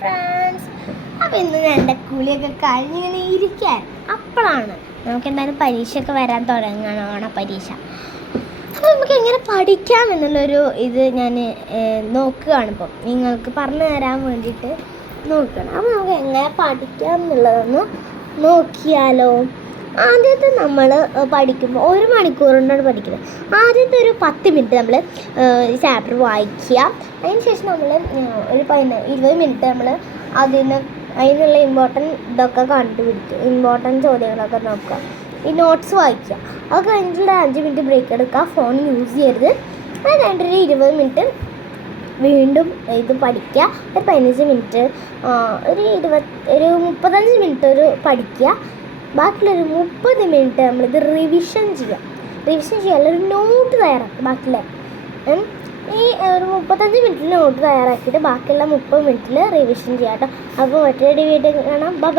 Friends. അപ്പോൾ ഇന്ന് ഞാൻ എൻ്റെ കുളിയൊക്കെ കഴിഞ്ഞിങ്ങനെ ഇരിക്കാൻ അപ്പോഴാണ് നമുക്ക് എന്തായാലും പരീക്ഷയൊക്കെ വരാൻ തുടങ്ങണം പരീക്ഷ. അപ്പോൾ നമുക്ക് എങ്ങനെ പഠിക്കാം എന്നുള്ളൊരു ഇത് ഞാൻ നോക്കുകയാണ്. ഇപ്പം നിങ്ങൾക്ക് പറഞ്ഞു തരാൻ വേണ്ടിയിട്ട് നോക്കുകയാണ്. അപ്പോൾ നമുക്ക് എങ്ങനെ പഠിക്കാം എന്നുള്ളതൊന്ന് നോക്കിയാലോ. ആദ്യത്തെ നമ്മൾ പഠിക്കുമ്പോൾ 1 മണിക്കൂർ കൊണ്ടാണ് പഠിക്കുന്നത്. ആദ്യത്തെ ഒരു 10 മിനിറ്റ് നമ്മൾ ചാപ്റ്റർ വായിക്കുക. അതിന് ശേഷം നമ്മൾ ഒരു 20 മിനിറ്റ് നമ്മൾ അതിനുള്ള ഇമ്പോർട്ടൻ്റ് കണ്ടുപിടിക്കുക, ഇമ്പോർട്ടൻ്റ് ചോദ്യങ്ങളൊക്കെ നോക്കുക, ഈ നോട്ട്സ് വായിക്കുക. അത് കഴിഞ്ഞിട്ടുള്ള 5 മിനിറ്റ് ബ്രേക്ക് എടുക്കുക, ഫോൺ യൂസ് ചെയ്യരുത്. അത് കഴിഞ്ഞിട്ടൊരു 20 മിനിറ്റ് വീണ്ടും ഇത് പഠിക്കുക. ഒരു 15 മിനിറ്റ് ഒരു 35 മിനിറ്റ് പഠിക്കുക. ബാക്കിയുള്ളൊരു 30 മിനിറ്റ് നമ്മളിത് റിവിഷൻ ചെയ്യാം, ഒരു നോട്ട് തയ്യാറാക്കുക. ബാക്കിയുള്ള ഈ ഒരു 35 മിനിറ്റിൽ നോട്ട് തയ്യാറാക്കിയിട്ട് ബാക്കിയുള്ള 30 മിനിറ്റിൽ റിവിഷൻ ചെയ്യാം കേട്ടോ. അപ്പോൾ മറ്റൊരു വീഡിയോ കാണാം. ബൈ.